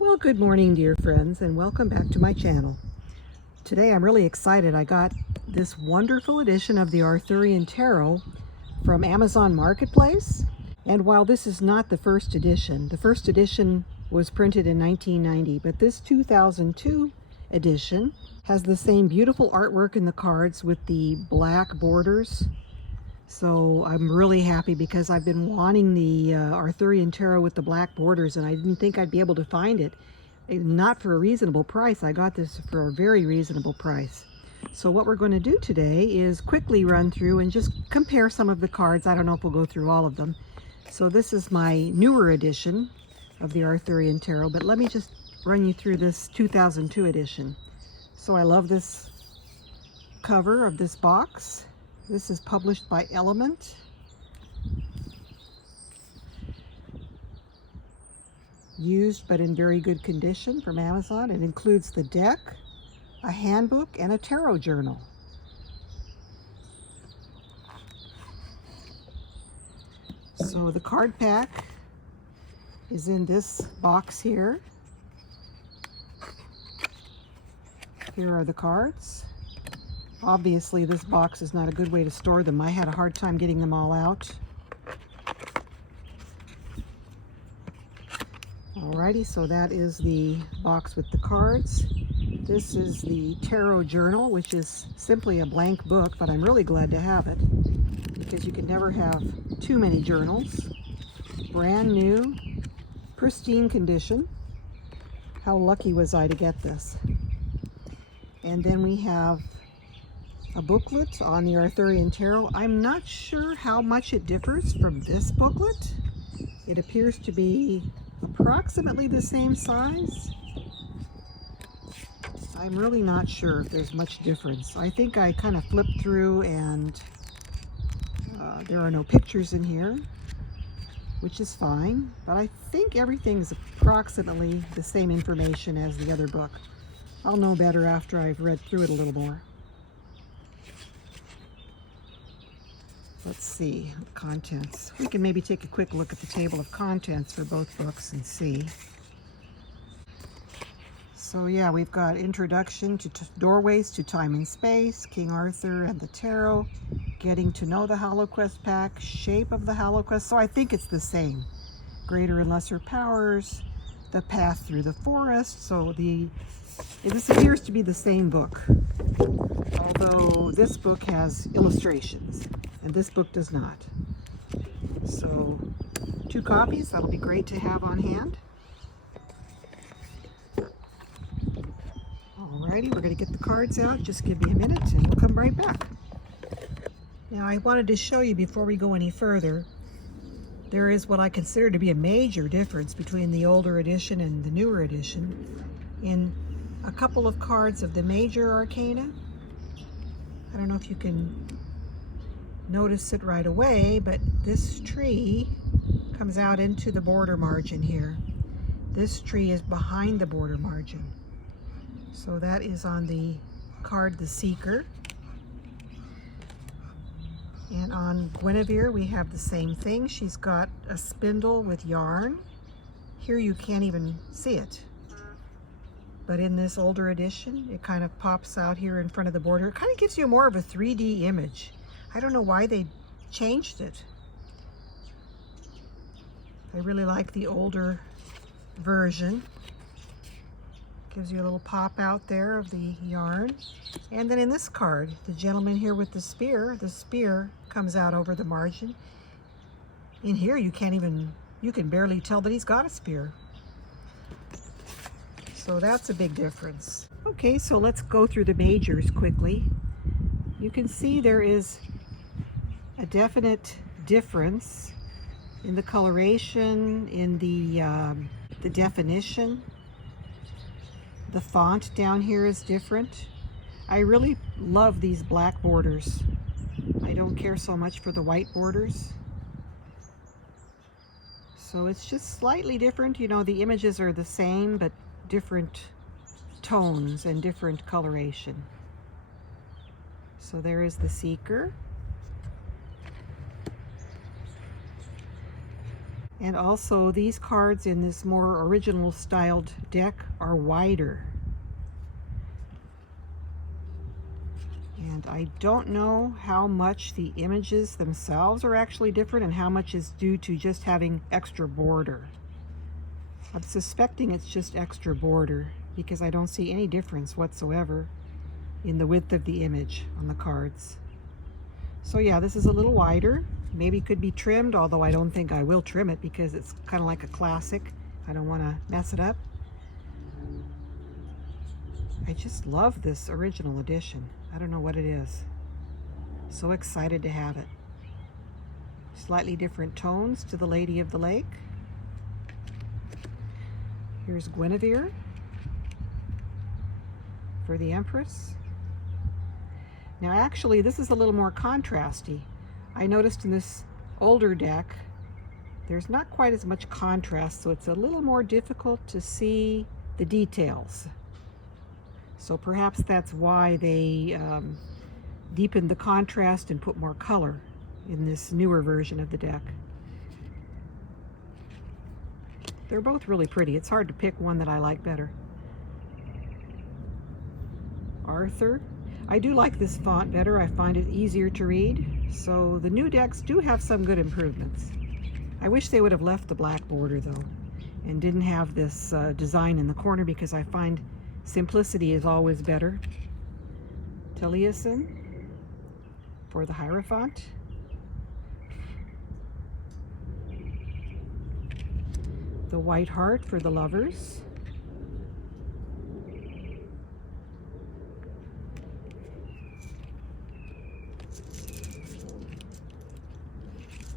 Well, good morning, dear friends, and welcome back to my channel. Today I'm really excited. I got this wonderful edition of the Arthurian Tarot from Amazon Marketplace. And while this is not the first edition was printed in 1990, but this 2002 edition has the same beautiful artwork in the cards with the black borders. So I'm really happy because I've been wanting the Arthurian Tarot with the black borders, and I didn't think I'd be able to find it. Not for a reasonable price. I got this for a very reasonable price. So what we're going to do today is quickly run through and just compare some of the cards. I don't know if we'll go through all of them. So this is my newer edition of the Arthurian Tarot, but let me just run you through this 2002 edition. So I love this cover of this box. This is published by Element. Used but in very good condition from Amazon. It includes the deck, a handbook, and a tarot journal. So the card pack is in this box here. Here are the cards. Obviously, this box is not a good way to store them. I had a hard time getting them all out. Alrighty, so that is the box with the cards. This is the tarot journal, which is simply a blank book, but I'm really glad to have it because you can never have too many journals. Brand new, pristine condition. How lucky was I to get this? And then we have a booklet on the Arthurian Tarot. I'm not sure how much it differs from this booklet. It appears to be approximately the same size. I'm really not sure if there's much difference. I think I kind of flipped through and there are no pictures in here, which is fine, but I think everything's approximately the same information as the other book. I'll know better after I've read through it a little more. Let's see, contents. We can maybe take a quick look at the table of contents for both books and see. So yeah, we've got Introduction to Doorways to Time and Space, King Arthur and the Tarot, Getting to Know the HoloQuest Pack, Shape of the HoloQuest. So I think it's the same. Greater and Lesser Powers, The Path Through the Forest. So this appears to be the same book, although this book has illustrations and this book does not. So 2 copies, that'll be great to have on hand. Alrighty, we're going to get the cards out. Just give me a minute and we'll come right back. Now I wanted to show you before we go any further, there is what I consider to be a major difference between the older edition and the newer edition in a couple of cards of the major arcana. I don't know if you can notice it right away, but this tree comes out into the border margin here. This tree is behind the border margin. So that is on the card The Seeker. And on Guinevere we have the same thing. She's got a spindle with yarn. Here you can't even see it. But in this older edition, it kind of pops out here in front of the border. It kind of gives you more of a 3D image. I don't know why they changed it. I really like the older version. Gives you a little pop out there of the yarn. And then in this card, the gentleman here with the spear comes out over the margin. In here you can barely tell that he's got a spear. So that's a big difference. Okay, so let's go through the majors quickly. You can see there is a definite difference in the coloration, in the definition. The font down here is different. I really love these black borders. I don't care so much for the white borders. So it's just slightly different. You know, the images are the same, but different tones and different coloration. So there is The Seeker. And also these cards in this more original styled deck are wider. And I don't know how much the images themselves are actually different and how much is due to just having extra border. I'm suspecting it's just extra border because I don't see any difference whatsoever in the width of the image on the cards. So yeah, this is a little wider. Maybe could be trimmed, although I don't think I will trim it because it's kind of like a classic. I don't want to mess it up. I just love this original edition. I don't know what it is. So excited to have it. Slightly different tones to the Lady of the Lake. Here's Guinevere for the Empress. Now actually this is a little more contrasty. I noticed in this older deck there's not quite as much contrast, so it's a little more difficult to see the details. So perhaps that's why they deepened the contrast and put more color in this newer version of the deck. They're both really pretty. It's hard to pick one that I like better. Arthur. I do like this font better. I find it easier to read. So the new decks do have some good improvements. I wish they would have left the black border though and didn't have this design in the corner because I find simplicity is always better. Taliesin for the Hierophant. The White Heart for the Lovers.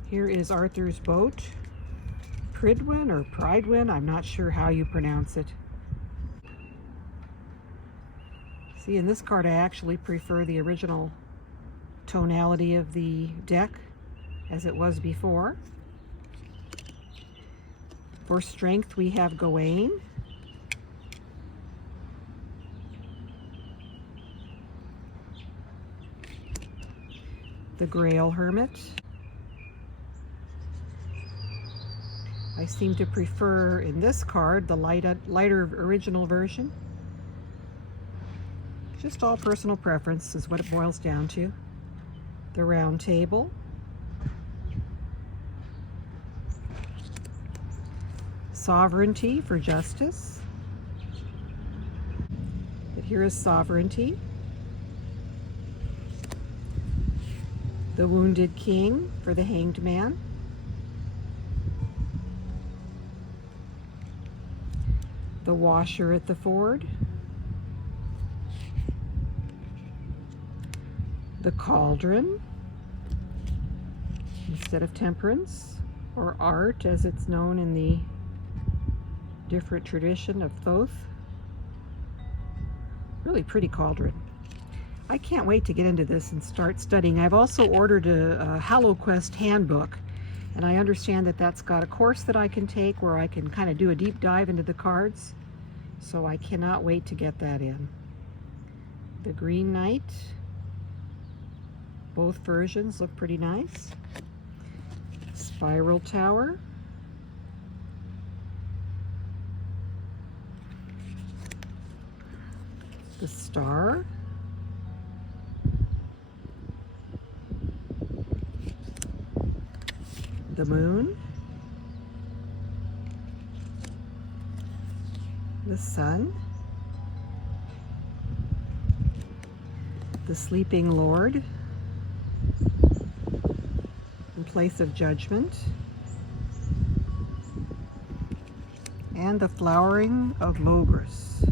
Here is Arthur's boat. Pridwin or Pridwin, I'm not sure how you pronounce it. See, in this card I actually prefer the original tonality of the deck as it was before. For strength we have Gawain. The Grail Hermit. I seem to prefer in this card the lighter original version. Just all personal preference is what it boils down to. The Round Table. Sovereignty for Justice. But here is Sovereignty. The Wounded King for the Hanged Man. The Washer at the Ford. The Cauldron instead of Temperance, or Art as it's known in the different tradition of Thoth. Really pretty cauldron. I can't wait to get into this and start studying. I've also ordered a HalloQuest handbook, and I understand that that's got a course that I can take where I can kind of do a deep dive into the cards. So I cannot wait to get that in. The Green Knight. Both versions look pretty nice. Spiral Tower. The Star. The Moon. The Sun. The Sleeping Lord in place of Judgment. And the Flowering of Logres.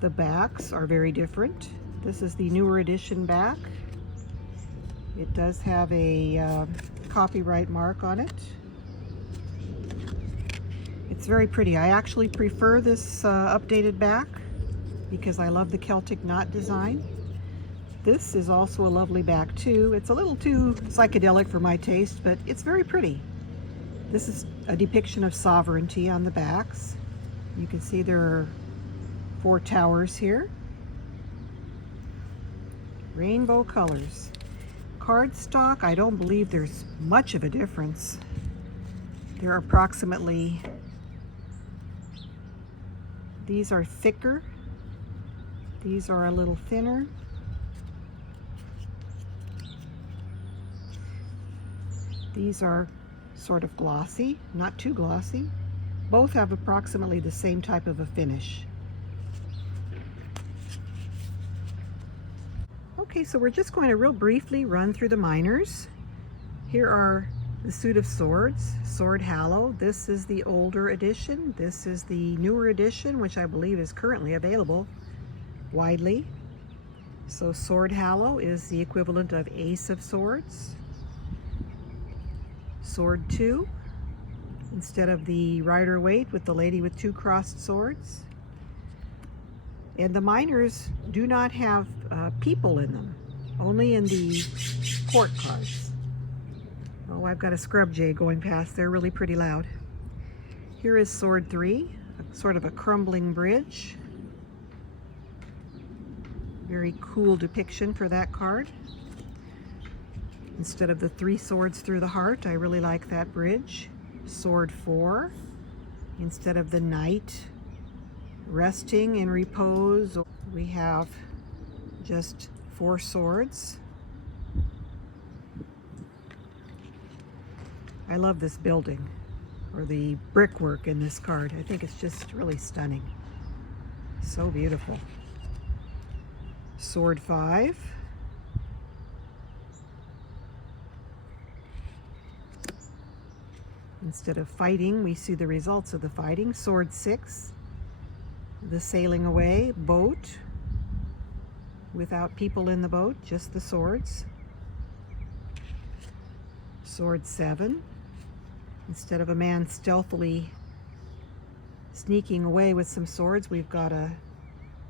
The backs are very different. This is the newer edition back. It does have a copyright mark on it. It's very pretty. I actually prefer this updated back because I love the Celtic knot design. This is also a lovely back too. It's a little too psychedelic for my taste, but it's very pretty. This is a depiction of sovereignty on the backs. You can see there are 4 towers here. Rainbow colors. cardstock, I don't believe there's much of a difference. They're approximately, these are thicker, these are a little thinner. These are sort of glossy, not too glossy. Both have approximately the same type of a finish. Okay, so we're just going to real briefly run through the minors. Here are the suit of swords, Sword Hallow. This is the older edition. This is the newer edition, which I believe is currently available widely. So Sword Hallow is the equivalent of Ace of Swords. Sword 2, instead of the Rider-Waite with the lady with two crossed swords. And the minors do not have people in them, only in the court cards. Oh, I've got a scrub jay going past. They're really pretty loud. Here is Sword 3, sort of a crumbling bridge. Very cool depiction for that card. Instead of the 3 swords through the heart, I really like that bridge. Sword 4, instead of the knight resting in repose, we have just 4 swords. I love this building, or the brickwork in this card. I think it's just really stunning. So beautiful. Sword 5. Instead of fighting, we see the results of the fighting. Sword 6. The sailing away boat without people in the boat, just the swords. Sword 7. Instead of a man stealthily sneaking away with some swords, we've got a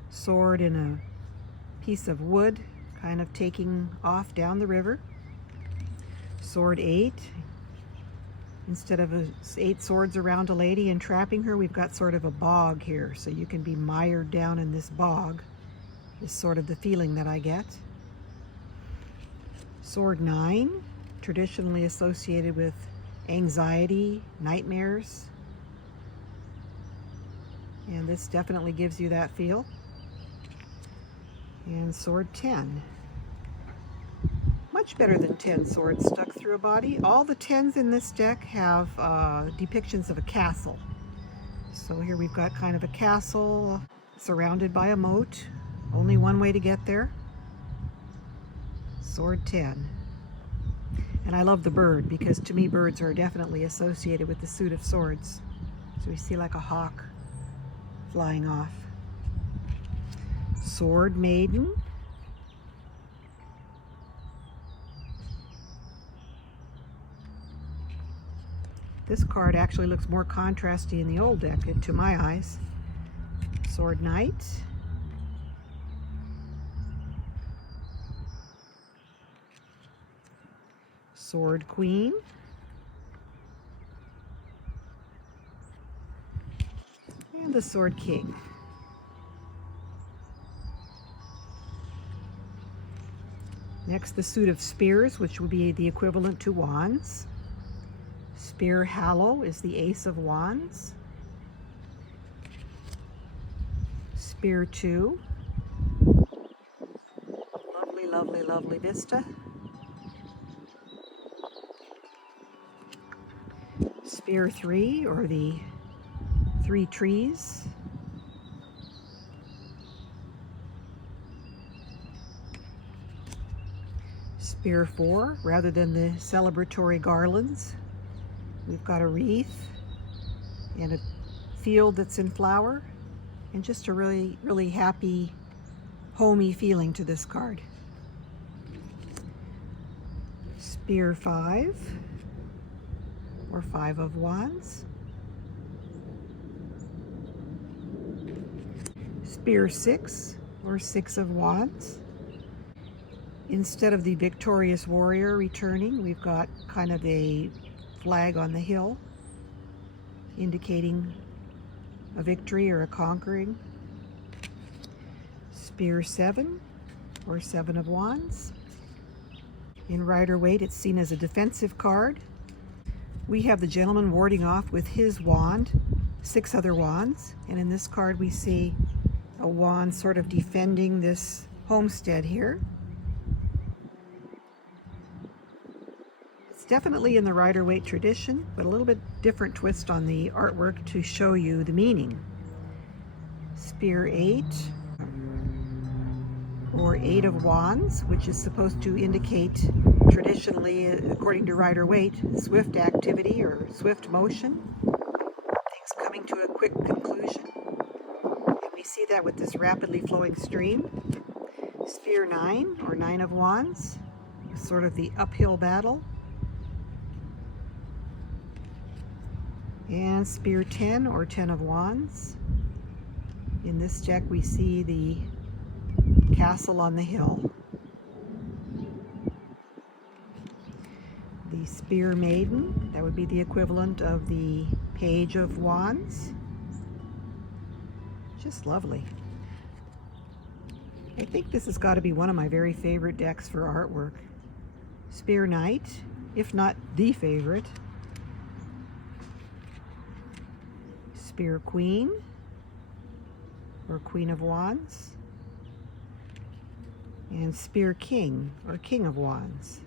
sword in a piece of wood, kind of taking off down the river. Sword 8. Instead of 8 swords around a lady and trapping her, we've got sort of a bog here, so you can be mired down in this bog, is sort of the feeling that I get. Sword 9, traditionally associated with anxiety, nightmares, and this definitely gives you that feel. And Sword 10. Much better than 10 swords stuck through a body. All the 10s in this deck have depictions of a castle. So here we've got kind of a castle surrounded by a moat. Only one way to get there. Sword 10. And I love the bird, because to me birds are definitely associated with the suit of swords. So we see like a hawk flying off. Sword Maiden. This card actually looks more contrasty in the old deck, to my eyes. Sword Knight. Sword Queen. And the Sword King. Next, the suit of spears, which would be the equivalent to wands. Spear Hallow is the Ace of Wands. Spear 2. Lovely, lovely, lovely vista. Spear 3, or the 3 trees. Spear 4, rather than the celebratory garlands, we've got a wreath and a field that's in flower, and just a really, really happy, homey feeling to this card. Spear 5, or 5 of Wands. Spear 6, or 6 of Wands. Instead of the victorious warrior returning, we've got kind of a flag on the hill indicating a victory or a conquering. Spear 7, or 7 of Wands. In Rider-Waite, it's seen as a defensive card. We have the gentleman warding off with his wand, 6 other wands, and in this card we see a wand sort of defending this homestead here. It's definitely in the Rider-Waite tradition, but a little bit different twist on the artwork to show you the meaning. Spear 8, or 8 of Wands, which is supposed to indicate, traditionally, according to Rider-Waite, swift activity or swift motion, things coming to a quick conclusion. And we see that with this rapidly flowing stream. Spear 9, or 9 of Wands, sort of the uphill battle. And Spear 10, or 10 of Wands. In this deck we see the castle on the hill. The Spear Maiden, that would be the equivalent of the Page of Wands. Just lovely. I think this has got to be one of my very favorite decks for artwork. Spear Knight, if not the favorite. Spear Queen, or Queen of Wands. And Spear King, or King of Wands.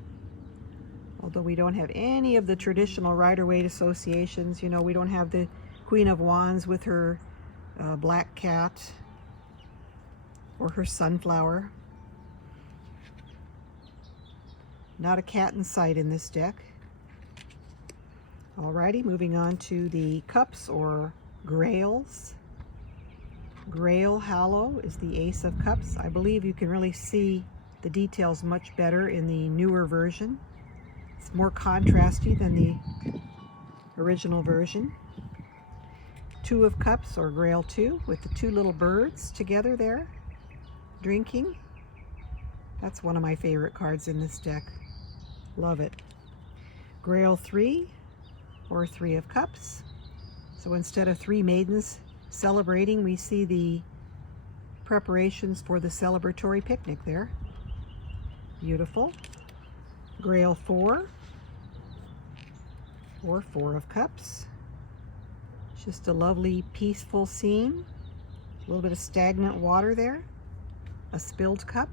Although we don't have any of the traditional Rider-Waite associations, you know, we don't have the Queen of Wands with her black cat or her sunflower. Not a cat in sight in this deck. Alrighty, moving on to the cups or grails. Grail Hallow is the Ace of Cups. I believe you can really see the details much better in the newer version. It's more contrasty than the original version. 2 of Cups, or Grail 2, with the 2 little birds together there, drinking. That's one of my favorite cards in this deck. Love it. Grail 3, or 3 of Cups. So instead of 3 maidens celebrating, we see the preparations for the celebratory picnic there. Beautiful. Grail 4, or 4 of Cups. Just a lovely, peaceful scene. A little bit of stagnant water there. A spilled cup.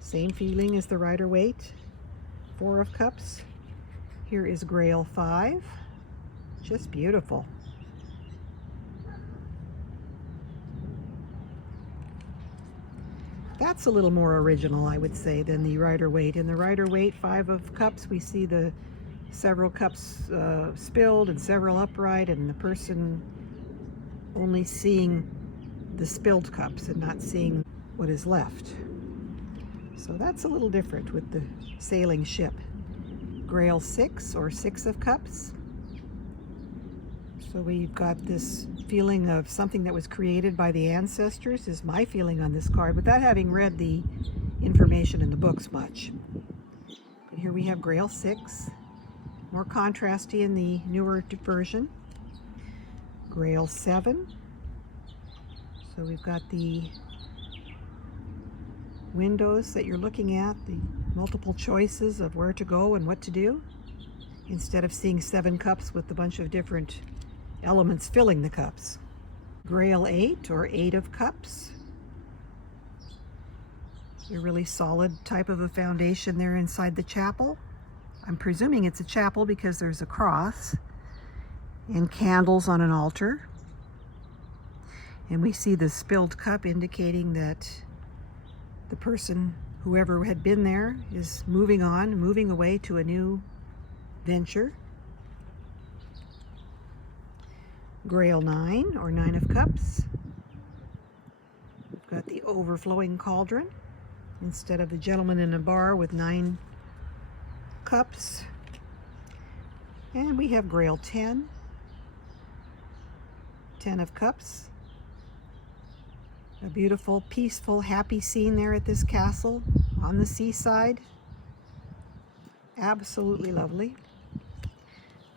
Same feeling as the Rider-Waite 4 of Cups. Here is Grail 5. Just beautiful. That's a little more original, I would say, than the Rider-Waite. In the Rider-Waite 5 of Cups, we see the several cups spilled and several upright, and the person only seeing the spilled cups and not seeing what is left. So that's a little different with the sailing ship. Grail 6, or 6 of Cups. So we've got this feeling of something that was created by the ancestors, is my feeling on this card, without having read the information in the books much. But here we have Grail 6, more contrasty in the newer version. Grail 7. So we've got the windows that you're looking at, the multiple choices of where to go and what to do, instead of seeing 7 cups with a bunch of different elements filling the cups. Grail 8, or 8 of Cups. A really solid type of a foundation there inside the chapel. I'm presuming it's a chapel because there's a cross and candles on an altar. And we see the spilled cup indicating that the person, whoever had been there, is moving on, moving away to a new venture. Grail 9, or 9 of Cups. We've got the overflowing cauldron instead of the gentleman in a bar with 9 cups. And we have Grail 10, 10 of Cups. A beautiful, peaceful, happy scene there at this castle on the seaside. Absolutely lovely.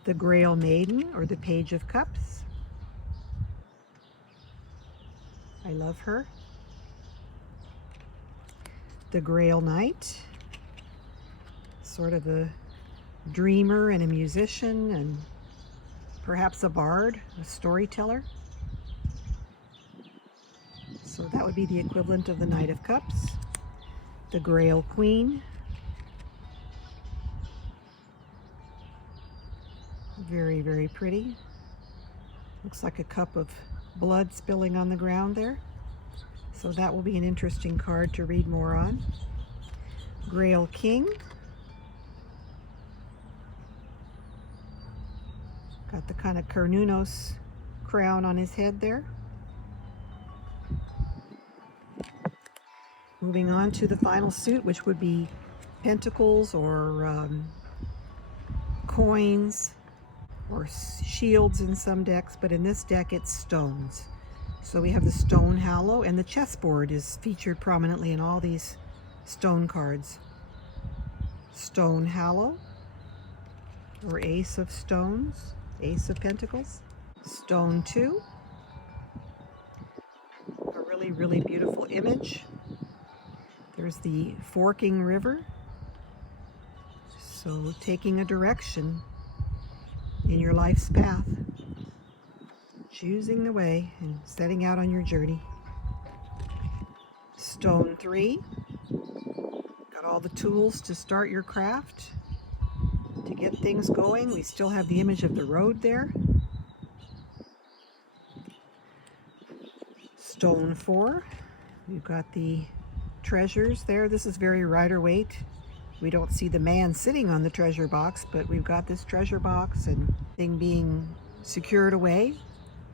The Grail Maiden, or the Page of Cups. I love her. The Grail Knight, sort of a dreamer and a musician and perhaps a bard, a storyteller. So that would be the equivalent of the Knight of Cups. The Grail Queen. Very, very pretty. Looks like a cup of blood spilling on the ground there. So that will be an interesting card to read more on. Grail King. Got the kind of Cernunnos crown on his head there. Moving on to the final suit, which would be pentacles or coins or shields in some decks, but in this deck it's stones. So we have the Stone Hallow, and the chessboard is featured prominently in all these stone cards. Stone Hallow, or Ace of Stones, Ace of Pentacles. Stone 2, a really, really beautiful image. There's the forking river, so taking a direction in your life's path, choosing the way and setting out on your journey. Stone 3, got all the tools to start your craft, to get things going. We still have the image of the road there. Stone 4, we've got the treasures there. This is very Rider-Waite. We don't see the man sitting on the treasure box, but we've got this treasure box and thing being secured away.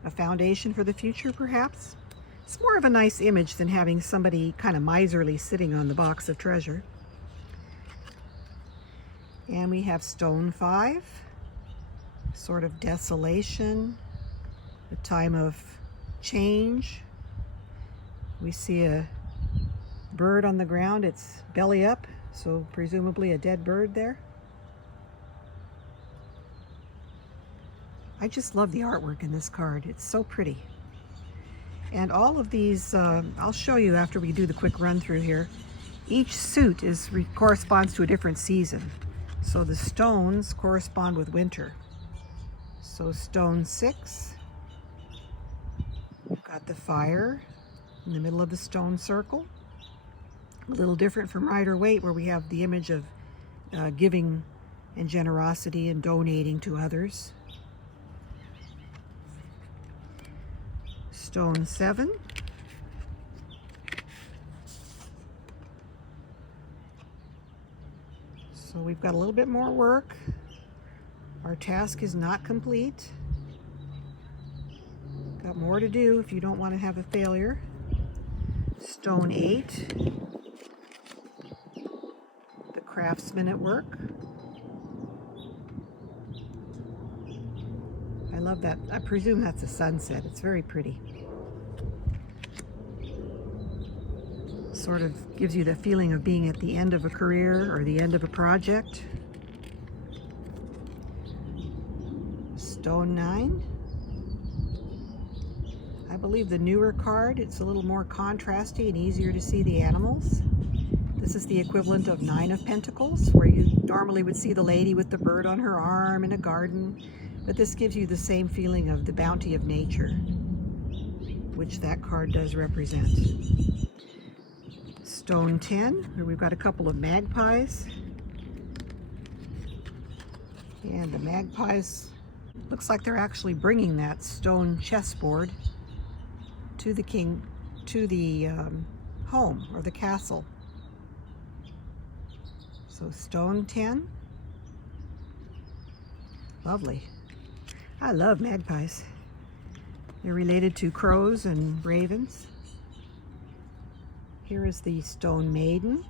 A foundation for the future, perhaps. It's more of a nice image than having somebody kind of miserly sitting on the box of treasure. And we have Stone 5, sort of desolation, a time of change. We see a bird on the ground, it's belly up, so presumably a dead bird there. I just love the artwork in this card. It's so pretty. And all of these, I'll show you after we do the quick run through here. Each suit corresponds to a different season. So the stones correspond with winter. So Stone 6, we've got the fire in the middle of the stone circle. A little different from Rider-Waite, where we have the image of giving and generosity and donating to others. Stone 7. So we've got a little bit more work. Our task is not complete. Got more to do if you don't want to have a failure. Stone 8. The Craftsman at work. I love that. I presume that's a sunset. It's very pretty. Sort of gives you the feeling of being at the end of a career or the end of a project. Stone 9. I believe the newer card, it's a little more contrasty and easier to see the animals. This is the equivalent of 9 of Pentacles, where you normally would see the lady with the bird on her arm in a garden. But this gives you the same feeling of the bounty of nature, which that card does represent. Stone 10, where we've got a couple of magpies. And the magpies, looks like they're actually bringing that stone chessboard to the king, to the home or the castle. So Stone 10, lovely. I love magpies. They're related to crows and ravens. Here is the Stone Maiden.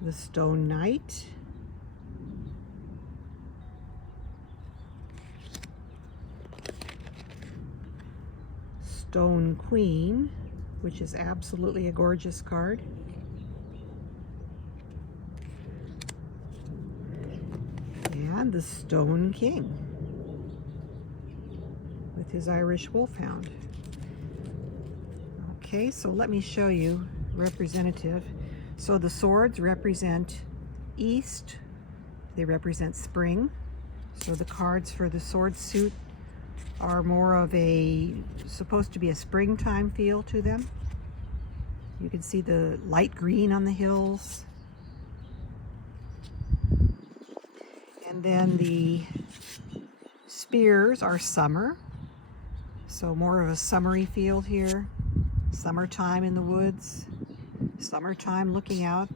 The Stone Knight. Stone Queen, which is absolutely a gorgeous card. And the Stone King with his Irish Wolfhound. Okay, so let me show you representative. So the swords represent east, they represent spring. So the cards for the sword suit are more of a, supposed to be a springtime feel to them. You can see the light green on the hills. And then the spears are summer. So more of a summery feel here. Summertime in the woods. Summertime looking out.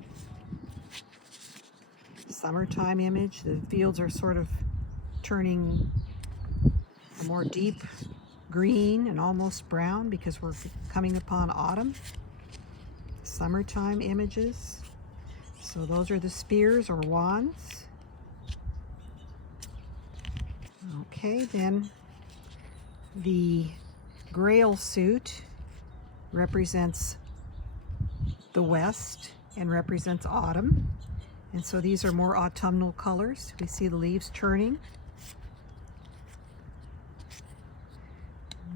Summertime image. The fields are sort of turning a more deep green and almost brown because we're coming upon autumn. Summertime images. So those are the spears or wands. Okay, then the Grail suit represents the west and represents autumn. And so these are more autumnal colors. We see the leaves turning.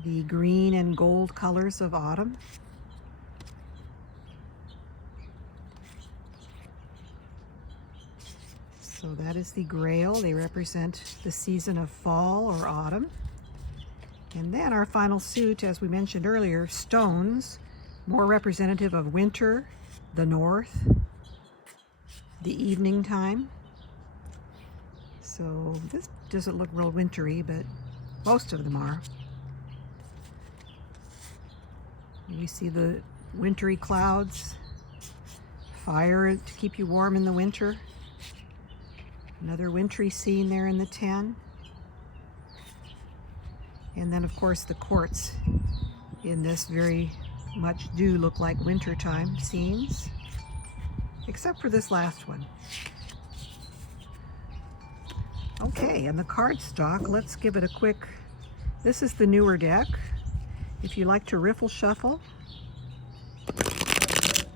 The green and gold colors of autumn. So that is the Grail. They represent the season of fall or autumn. And then our final suit, as we mentioned earlier, stones, more representative of winter, the north, the evening time. So this doesn't look real wintry, but most of them are. You see the wintry clouds, fire to keep you warm in the winter. Another wintry scene there in the 10. And then of course the quartz in this very much do look like wintertime scenes, except for this last one. Okay, and the cardstock, let's give it a quick, this is the newer deck. If you like to riffle shuffle, it's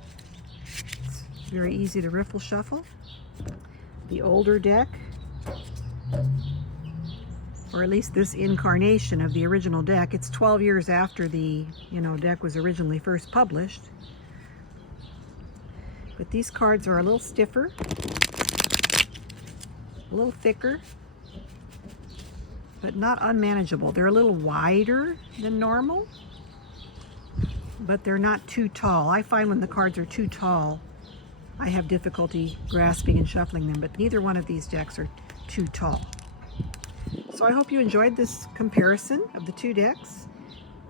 very easy to riffle shuffle. The older deck, or at least this incarnation of the original deck, it's 12 years after the deck was originally first published. But these cards are a little stiffer, a little thicker, but not unmanageable. They're a little wider than normal, but they're not too tall. I find when the cards are too tall, I have difficulty grasping and shuffling them, but neither one of these decks are too tall. So I hope you enjoyed this comparison of the two decks.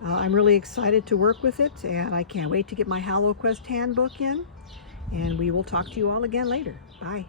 I'm really excited to work with it, and I can't wait to get my HalloQuest handbook in, and we will talk to you all again later. Bye.